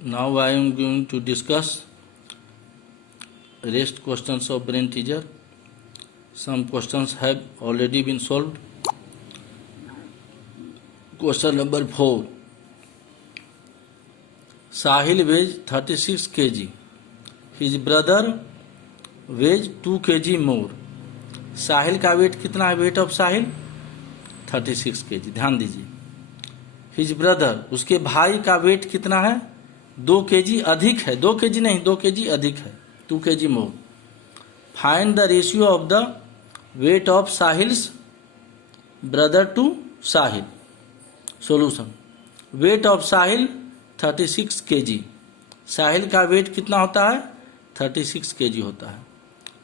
Now I am going to discuss rest questions of brain teaser. Some questions have already been solved. Question number 4. Sahil weighs 36 kg. His brother weighs 2 kg more. साहिल का weight कितना है? Wait of Sahil 36 kg. ध्यान दीजिए. His brother, उसके भाई का weight कितना है? 2 kg अधिक है. 2 kg नहीं, 2 kg अधिक है. 2 kg more. Find the ratio of the weight of Sahil's brother to Sahil. Solution. Weight of Sahil 36 kg. Sahil का वेट कितना होता है? 36 kg होता है.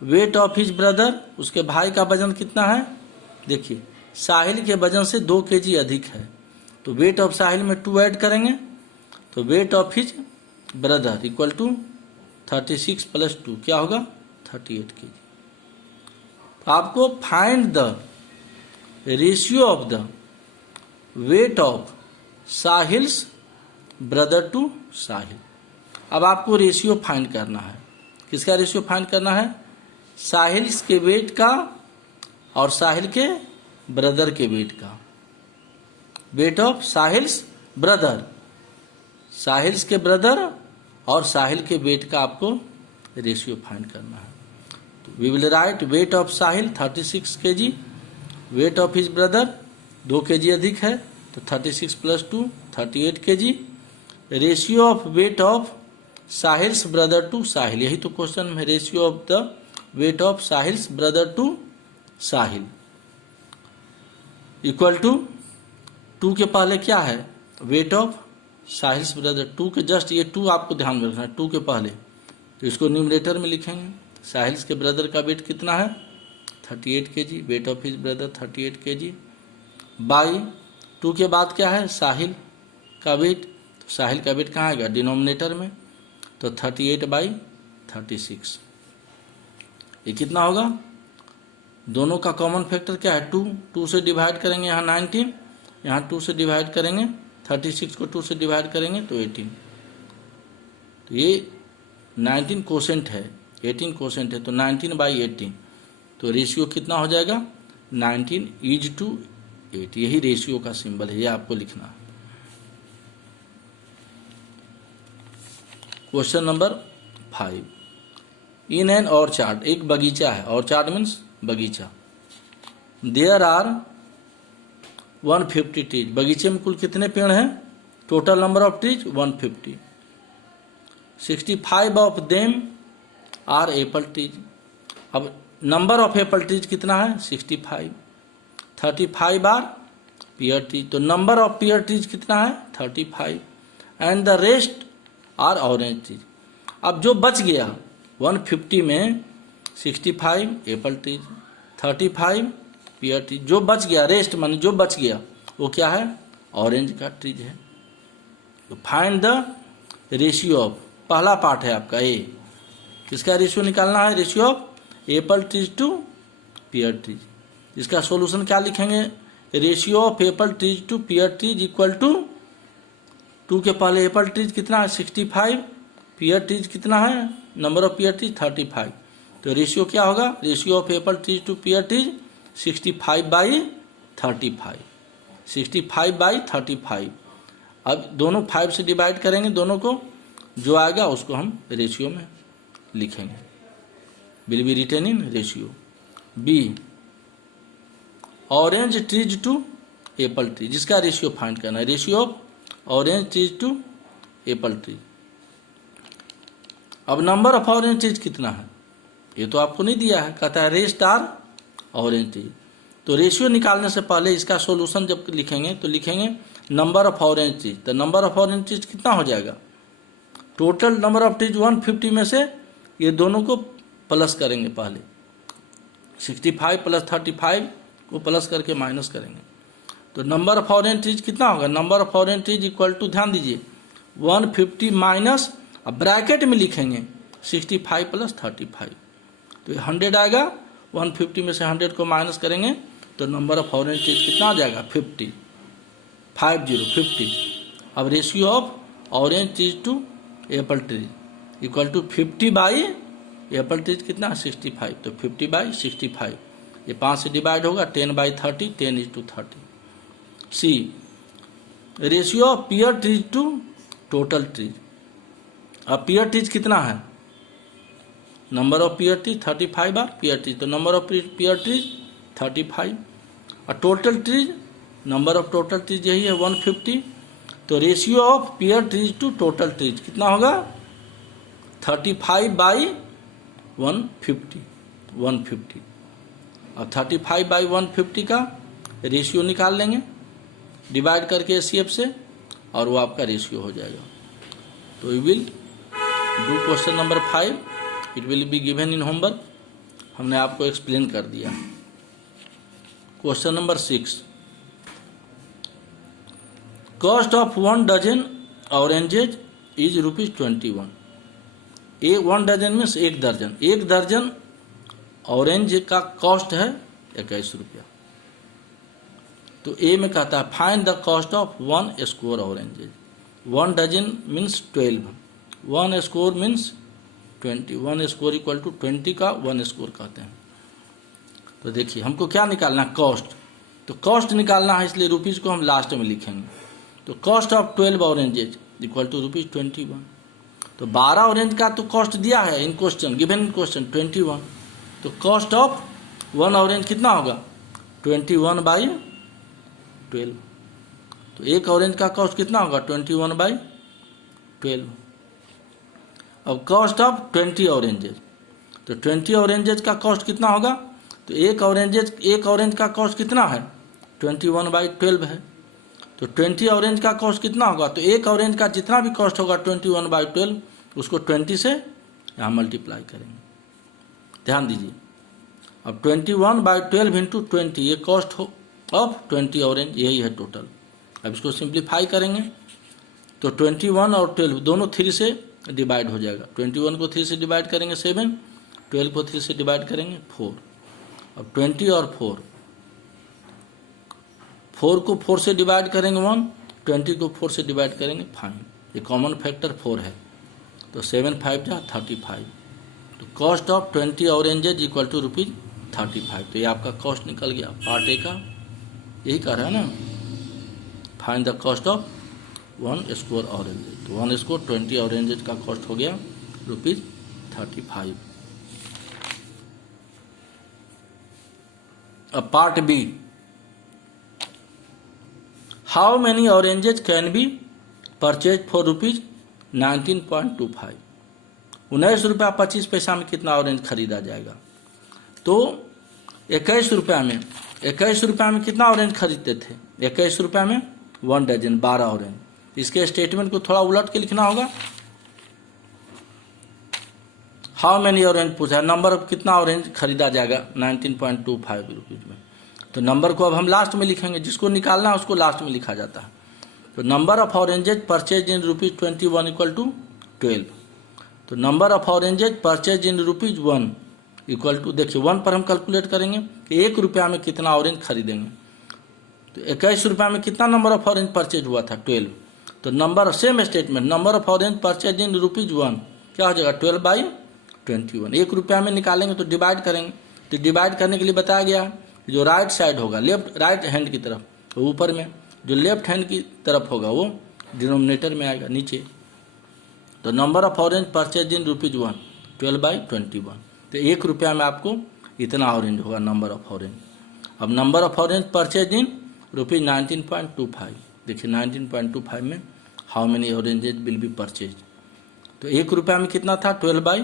वेट ऑफ हिज ब्रदर, उसके भाई का वजन कितना है? देखिए, साहिल के वजन से 2 kg अधिक है, तो वेट ऑफ साहिल में 2 ऐड करेंगे, तो weight of his brother equal to 36 plus 2 क्या होगा? 38 kg. तो आपको find the ratio of the weight of Sahil's brother to Sahil. अब आपको रेशियो फाइंड करना है. किसका रेशियो फाइंड करना है? साहिल्स के वेट का और साहिल के ब्रदर के वेट का. Wait of Sahil's brother, Sahil's के ब्रदर और साहिल के वेट का आपको रेशियो फाइंड करना है. तो we will write weight of Sahil 36 kg, weight of his brother 2 kg अधिक है, तो 36 plus 2 38 kg. Ratio of weight of Sahil's brother to Sahil, यही तो क्वेश्चन में. Ratio of the weight of Sahil's brother to Sahil equal to 2 के पहले क्या है? Wait of Sahil's brother. 2 के जस्ट ये 2 आपको ध्यान में रखना है. 2 के पहले, तो इसको न्यूमरेटर में लिखेंगे. साहिल्स के ब्रदर का वेट कितना है? 38 kg. Weight of his brother 38 kg by 2 के बाद क्या है? साहिल का वेट. तो साहिल का वेट कहाँ आएगा? डिनोमिनेटर में. तो 38 बाई 36. ये कितना होगा? दोनों का कॉमन फैक्टर क्या है? 2. 2 से डिवाइड करेंगे, यहाँ 19, यहाँ 2 से डिवाइड करेंगे, 36 को 2 से डिवाइड करेंगे तो 18. तो ये 19 कोसेंट है, 18 कोसेंट है, तो 19 बाई 18. तो रेशियो कितना हो जाएगा? 19 इज टू 8. यही रेशियो का सिंबल है, ये आपको लिखना है. Question number 5. In an orchard, एक बगीचा है. ऑर्चार्ड मीन्स बगीचा. There are 150 trees. बगीचे में कुल कितने पेड़ हैं? Total number of trees 150. 65 of them are apple trees. अब नंबर ऑफ एप्पल ट्रीज कितना है? 65. 35 आर पियर ट्रीज. तो नंबर ऑफ पियर ट्रीज कितना है? 35. And the rest are orange trees. अब जो बच गया 150 में 65 एप्पल ट्रीज, 35 पियर ट्रीज, जो बच गया रेस्ट माने जो बच गया वो क्या है? ऑरेंज का ट्रीज है. तो फाइंड द रेशियो ऑफ, पहला पार्ट है आपका ए. किसका रेशियो निकालना है? Ratio of apple trees to pear trees. इसका सॉल्यूशन क्या लिखेंगे? Ratio of apple trees to pear trees equal to 2 के पहले एप्पल ट्रीज कितना है? 65. पियर ट्रीज कितना है? Number of pear trees 35. तो रेशियो क्या होगा? Ratio of apple trees to pear trees 65 by 35. 65 by 35. अब दोनों 5 से डिवाइड करेंगे, दोनों को, जो आएगा उसको हम रेशियो में लिखेंगे. Will be written in ratio. B orange trees to apple trees, जिसका रेशियो फाइंड करना है. Ratio of orange trees to apple trees. अब नंबर ऑफ ऑरेंज ट्रीज कितना है? ये तो आपको नहीं दिया है. कहता है रेस्ट आर ऑरेंज ट्रीज. तो रेशियो निकालने से पहले इसका सॉल्यूशन जब लिखेंगे तो लिखेंगे नंबर ऑफ ऑरेंज ट्रीज. तो नंबर ऑफ ऑरेंज ट्रीज कितना हो जाएगा? टोटल नंबर ऑफ ट्रीज 150 में से ये दोनों को प्लस करेंगे. पहले 65 प्लस 35 को प्लस करके माइनस करेंगे. तो नंबर ऑफ ऑरेंज ट्रीज कितना होगा? Number of orange trees equal to, ध्यान दीजिए, 150 माइनस, अब ब्रैकेट में लिखेंगे 65 प्लस 35. तो 100 आएगा. 150 में से 100 को माइनस करेंगे तो नंबर ऑफ ऑरेंज ट्रीज कितना आ जाएगा? 50. 50. अब ratio of orange trees to apple tree equal to 50 by apple tree कितना 65, तो 50 बाई 65, ये 5 से डिवाइड होगा 10 by 30, 10:30। C ratio of pear trees to total trees. अब पीयर ट्रीज कितना है, नंबर ऑफ पीयर ट्रीज 35 बार पीयर ट्रीज, तो नंबर ऑफ पीयर ट्रीज 35 और total trees number of total trees यही है 150, तो ratio of pear trees to total trees कितना होगा 35 बाई 150। अब 35 बाई 150 का रेशियो निकाल लेंगे डिवाइड करके एचसीएफ से, और वो आपका रेशियो हो जाएगा। तो you will do question number 5, it will be given in homework, हमने आपको एक्सप्लेन कर दिया। Question number 6, cost of 1 dozen oranges is ₹21। 1 dozen means 1 दर्जन, 1 दर्जन ऑरेंज का कॉस्ट है 21 रुपया। तो ए में कहता है find the cost of 1 score oranges. 1 dozen means 12, 1 score means 20, 1 score equal to 20 का 1 स्क्वायर कहते हैं। तो देखिए हमको क्या निकालना है कॉस्ट, तो कॉस्ट निकालना है इसलिए रुपीज को हम लास्ट में लिखेंगे। तो cost of 12 oranges equal to ₹21। तो 12 ऑरेंज का तो कॉस्ट दिया है in question, given in question 21, तो कॉस्ट ऑफ 1 ऑरेंज कितना होगा 21 बाई 12। तो एक ऑरेंज का कॉस्ट कितना होगा 21 बाई 12। अब कॉस्ट ऑफ 20 ऑरेंजेज, तो 20 ऑरेंजेज का कॉस्ट कितना होगा, तो एक ऑरेंज का कॉस्ट कितना है 21 बाई 12 है। तो 20 ऑरेंज का कॉस्ट कितना होगा, तो एक ऑरेंज का जितना भी कॉस्ट होगा 21 बाई 12 उसको 20 से यहाँ मल्टीप्लाई करेंगे। ध्यान दीजिए, अब 21 बाई 12 इंटू 20 ये कॉस्ट ऑफ 20 ऑरेंज, यही है टोटल। अब इसको सिंप्लीफाई करेंगे तो 21 और 12 दोनों 3 से डिवाइड हो जाएगा। 21 को 3 से डिवाइड करेंगे 7, 12 को 3 से डिवाइड करेंगे 4। अब 20 और 4 को 4 से डिवाइड करेंगे 1, 20 को 4 से डिवाइड करेंगे 5, ये कॉमन फैक्टर 4 है, तो 7 5 जा 35। तो cost of 20 oranges equal to ₹35। तो ये आपका कॉस्ट निकल गया पार्ट ए का, यही कह रहा है ना, find the cost of 1 score oranges. तो 1 स्क्वायर 20 ऑरेंजेज का कॉस्ट हो गया ₹35। अब part B, how many oranges can be purchase for ₹19.25। 19 रुपया 25 पैसा में कितना ऑरेंज खरीदा जाएगा। तो 21 रुपया में कितना ऑरेंज खरीदते थे, 21 रुपया में 1 डजन 12 ऑरेंज। इसके स्टेटमेंट को थोड़ा उलट के लिखना होगा। हाउ मेनी ऑरेंज पूछा है, नंबर ऑफ कितना ऑरेंज खरीदा जाएगा 19.25 रुपीज में। तो नंबर को अब हम लास्ट में लिखेंगे, जिसको निकालना है उसको लास्ट में लिखा जाता है। तो number of oranges purchase in ₹21 equal to 12। तो number of oranges purchase in ₹1 equal to, देखिए 1 पर हम कैलकुलेट करेंगे कि 1 रुपया में कितना ऑरेंज खरीदेंगे। तो 21 रुपया में कितना नंबर ऑफ ऑरेंज परचेज हुआ था 12। तो number same statement, number of orange purchase in ₹1 क्या हो जाएगा 12 बाई 21। 1 रुपया में निकालेंगे तो डिवाइड करेंगे, तो डिवाइड करने के लिए बताया गया जो राइट साइड होगा, राइट हैंड की तरफ, तो ऊपर में जो लेफ्ट हैंड की तरफ होगा वो डिनोमिनेटर में आएगा नीचे। तो number of orange purchase in ₹1 12 by 21। तो 1 रुपया में आपको इतना ऑरेंज होगा नंबर ऑफ ऑरेंज। अब number of orange purchase in ₹19.25। देखिए 19.25 में how many oranges will be purchase. तो 1 रुपया में कितना था 12 बाई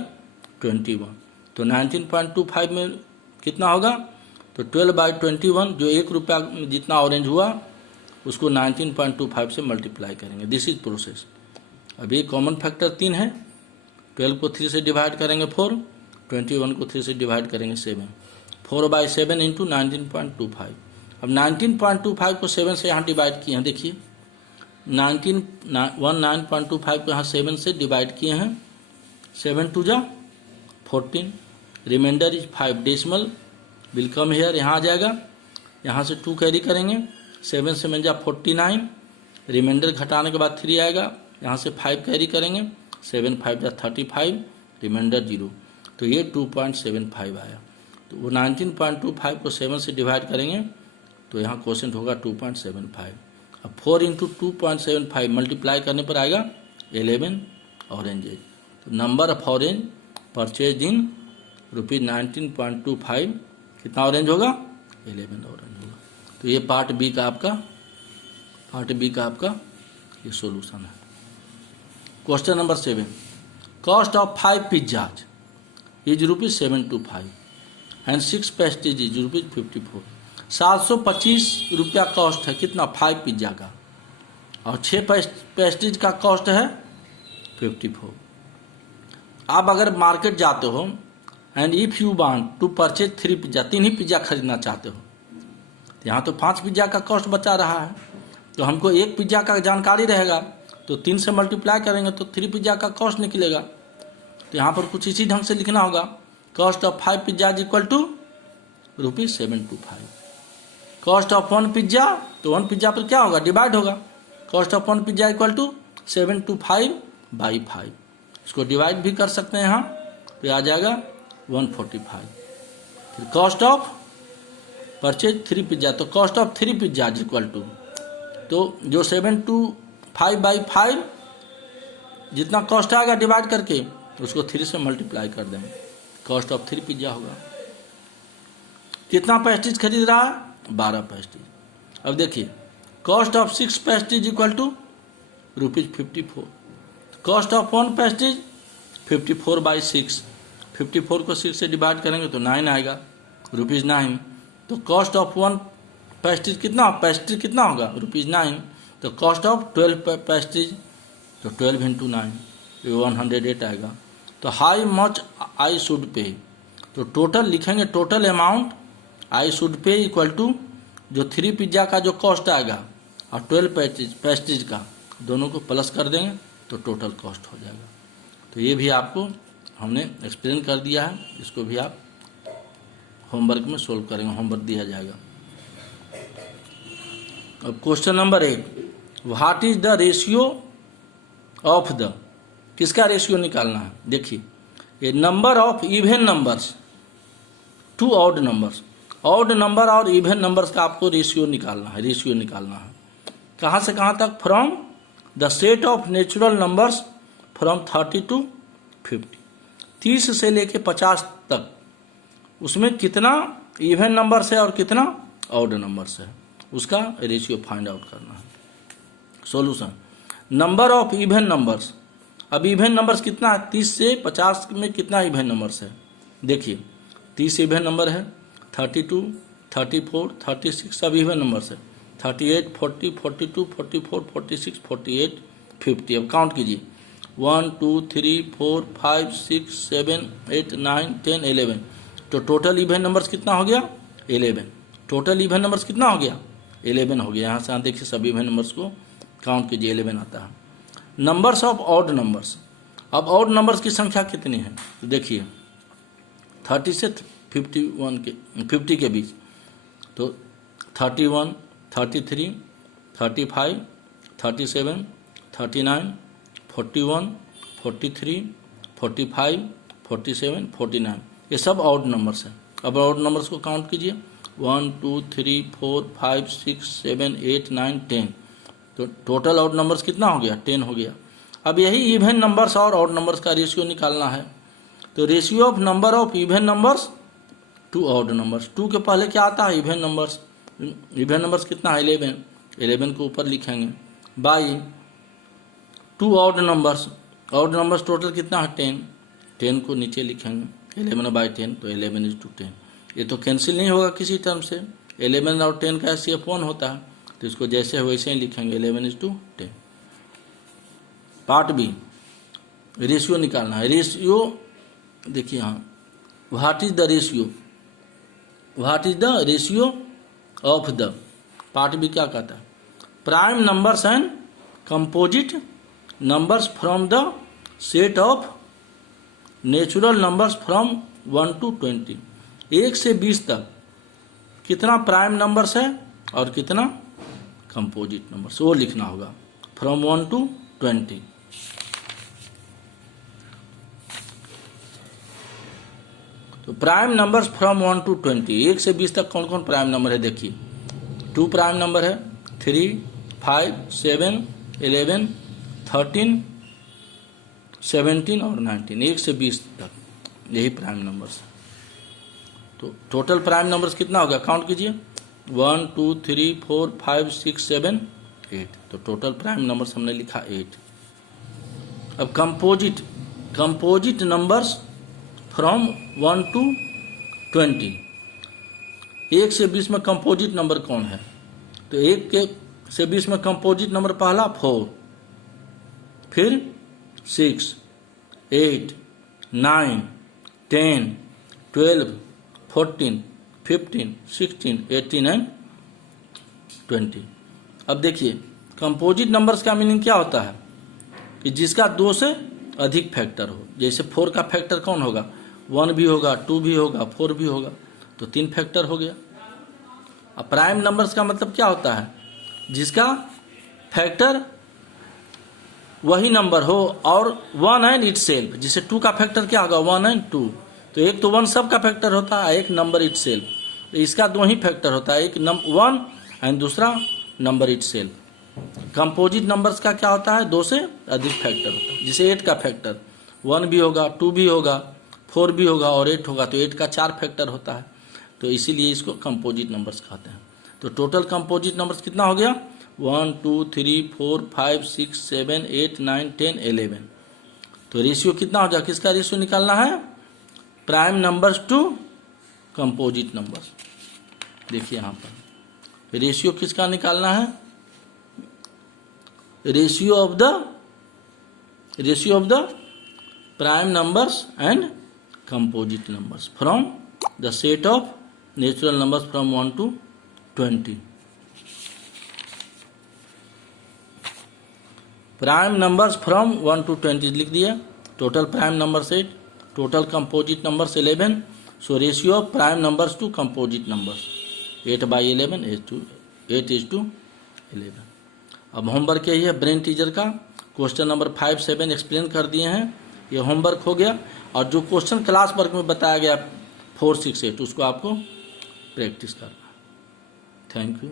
21। तो 19.25 में कितना होगा, तो 12 बाई 21 जो 1 रुपया में जितना ऑरेंज हुआ उसको 19.25 से मल्टीप्लाई करेंगे। This is process. अब ये कॉमन फैक्टर 3 है, 12 को 3 से डिवाइड करेंगे 4, 21 को 3 से डिवाइड करेंगे 7, 4 बाई 7 इंटू 19.25। अब 19.25 को 7 से यहाँ डिवाइड किए हैं, देखिए 19.25 को यहाँ 7 से डिवाइड किए हैं, 7 2 जा 14, remainder is 5, decimal will come here, यहाँ आ जाएगा, यहाँ से 2 कैरी करेंगे, 7 से 7 जा 49, रिमाइंडर घटाने के बाद 3 आएगा, यहाँ से 5 कैरी करेंगे 7 5 जा 35, रिमाइंडर 0, तो ये 2.75 आया। तो वो 19.25 को 7 से डिवाइड करेंगे तो यहाँ क्वेश्चन होगा 2.75। अब 4 इंटू 2.75 मल्टीप्लाई करने पर आएगा 11 ऑरेंजेज। तो number of orange purchase in ₹19.25, कितना ऑरेंज होगा? 11 ऑरेंज होगा। तो ये पार्ट बी का आपका ये सॉल्यूशन है। Question number 7, cost of 5 pizzas is ₹725 and 6 pastries is ₹54। 725 रुपया कॉस्ट है कितना? 5 पिज्जा का, और 6 पेस्ट्रीज का कॉस्ट है 54। आप अगर मार्केट जाते हो and if you want to purchase 3 pizza, 3 ही पिज्जा खरीदना चाहते हो, तो यहाँ तो 5 पिज्जा का कॉस्ट बचा रहा है, तो हमको 1 पिज्जा का जानकारी रहेगा तो 3 से मल्टीप्लाई करेंगे तो 3 पिज्जा का कॉस्ट निकलेगा। तो यहाँ पर कुछ इसी ढंग से लिखना होगा, cost of 5 pizza is equal to ₹725। Cost of 1 pizza, तो 1 पिज्जा पर क्या होगा? डिवाइड होगा। Cost of 1 pizza equal to 725/5, इसको डिवाइड भी कर सकते हैं यहाँ, तो आ जाएगा 145। फिर कॉस्ट ऑफ परचेज 3 पिज्जा, तो cost of 3 pizza is equal to, तो जो 725/5 जितना कॉस्ट आएगा डिवाइड करके उसको 3 से मल्टीप्लाई कर देंगे, कॉस्ट ऑफ 3 पिज्जा होगा। कितना पेस्ट्रीज खरीद रहा है? 12 पेस्ट्रीज। अब देखिए, cost of 6 pastries equal to ₹54। Cost of 1 pastries 54/6, 54 को 6 से डिवाइड करेंगे तो 9 आएगा, ₹9। तो कॉस्ट ऑफ 1 पेस्ट्रीज कितना? पेस्ट्री कितना होगा? ₹9। तो कॉस्ट ऑफ 12 पेस्ट्रीज, तो 12 इंटू 9, 108 आएगा। तो हाई मच आई शुड पे, तो टोटल लिखेंगे, total amount I should pay equal to जो 3 पिज्जा का जो कॉस्ट आएगा और 12 पेस्ट्रीज का, दोनों को प्लस कर देंगे तो टोटल कॉस्ट हो जाएगा। तो ये भी आपको हमने एक्सप्लेन कर दिया है, इसको भी आप होमवर्क में सोल्व करेंगे, होमवर्क दिया जाएगा। अब question number 8, what is the ratio of the, किसका रेशियो निकालना है? देखिए, ये number of even numbers to odd numbers, odd number और इवन नंबर्स का आपको रेशियो निकालना है। कहाँ से कहाँ तक? From the set of natural numbers from 30 to 50, 30 से लेके 50 तक, उसमें कितना इवन नंबर्स है और कितना ऑड नंबर्स है, उसका रेशियो फाइंड आउट करना है। Solution, number of even numbers, अब इवन नंबर्स कितना है? 30 से 50 में कितना इवन नंबर्स है? देखिए, 30 इवन नंबर है, 32, 34, 36 सब इवन नंबर्स है, 38, 40, 42, 44, 46, 48, 50। अब काउंट कीजिए, 1 2 3 4 5 6 7 8 9 10 11। तो टोटल इवन नंबर्स कितना हो गया? 11। टोटल इवन नंबर्स कितना हो गया? 11 हो गया। यहाँ से आप देखिए सभी इवन नंबर्स को काउंट कीजिए, 11 आता है। नंबर्स ऑफ ऑड नंबर्स, अब ऑड नंबर्स की संख्या कितनी है? तो देखिए 30 से 50 के बीच, तो 31, 33, 35, 37, 39, 41, 43, 45, 47, 49, ये सब ऑड नंबर्स हैं। अब ऑड नंबर्स को काउंट कीजिए, 1 2 3 4 5 6 7 8 9 10। तो टोटल ऑड नंबर्स कितना हो गया? 10 हो गया। अब यही इवन नंबर्स और ऑड नंबर्स का रेशियो निकालना है। तो ratio of number of even numbers to odd numbers, 2 के पहले क्या आता है? Even numbers. इवन नंबर्स कितना है? 11, 11 को ऊपर लिखेंगे, by 2 odd numbers, odd numbers total कितना है? 10, 10 को नीचे लिखेंगे, 11/10, तो 11:10। ये तो कैंसिल नहीं होगा किसी टर्म से, 11 और 10 का CF1 होता है, तो इसको जैसे है वैसे ही लिखेंगे, 11:10। पार्ट बी, रेशियो निकालना है। रेशियो देखिए, हाँ, what is the ratio, what is the ratio of the, part B क्या कहता है? Prime numbers and composite numbers from the set of natural numbers from 1 to 20, 1 से 20 तक कितना प्राइम नंबर्स है और कितना कंपोजिट नंबर्स, वो लिखना होगा, फ्रॉम 1 to 20। तो प्राइम नंबर्स फ्रॉम 1 to 20, 1 से 20 तक कौन कौन प्राइम नंबर है देखिए। 2 प्राइम नंबर है, 3, 5, 7, 11, 13, 17 और 19, 1 से 20 तक यही प्राइम नंबर्स। तो टोटल प्राइम नंबर्स कितना हो गया, काउंट कीजिए। 1, 2, 3, 4, 5, 6, 7, 8। तो टोटल प्राइम नंबर्स हमने लिखा 8। अब कंपोजिट नंबर्स फ्रॉम 1 to 20, 1 से 20 में कंपोजिट नंबर कौन है? तो 1 से 20 में कंपोजिट नंबर पहला 4, फिर 6, 8, 9, 10, 12, 14, 15, 16, 18 एंड 20। अब देखिए कंपोजिट नंबर्स का मीनिंग क्या होता है कि जिसका 2 से अधिक फैक्टर हो। जैसे 4 का फैक्टर कौन होगा, 1 भी होगा, 2 भी होगा, 4 भी होगा, तो 3 फैक्टर हो गया। अब प्राइम नंबर्स का मतलब क्या होता है, जिसका फैक्टर वही नंबर हो और 1 एंड इटसेल्फ। जैसे 2 का फैक्टर क्या होगा, 1 एंड 2। तो एक तो 1 सब का फैक्टर होता है, एक नंबर इटसेल्फ। तो इसका 2 ही फैक्टर होता है, एक 1 एंड दूसरा नंबर इटसेल्फ। कंपोजिट नंबर्स का क्या होता है, 2 से अधिक फैक्टर होता है। जैसे 8 का फैक्टर 1 भी होगा, 2 भी होगा, 4 भी होगा और 8 होगा, तो 8 का 4 फैक्टर होता है। तो इसीलिए इसको कंपोजिट नंबर्स कहते हैं। तो टोटल कंपोजिट नंबर्स कितना हो गया, 1, 2, 3, 4, 5, 6, 7, 8, 9, 10, 11। तो रेशियो कितना हो जाए, किसका रेशियो निकालना है, prime numbers to composite numbers. देखिए यहाँ पर रेशियो किसका निकालना है, ratio of the prime numbers and composite numbers from the set of natural numbers from 1 to 20। Prime numbers from 1 to 20 लिख दिया। Total prime numbers 8, total composite numbers 11। So ratio of prime numbers to composite numbers 8/11, 8:11। अब homework यही है brain teacher का, question number 5, 7 explain कर दिए हैं, ये होमवर्क हो गया। और जो क्वेश्चन क्लास वर्क में बताया गया 4, 6, 8 उसको आपको प्रैक्टिस करना है। Thank you.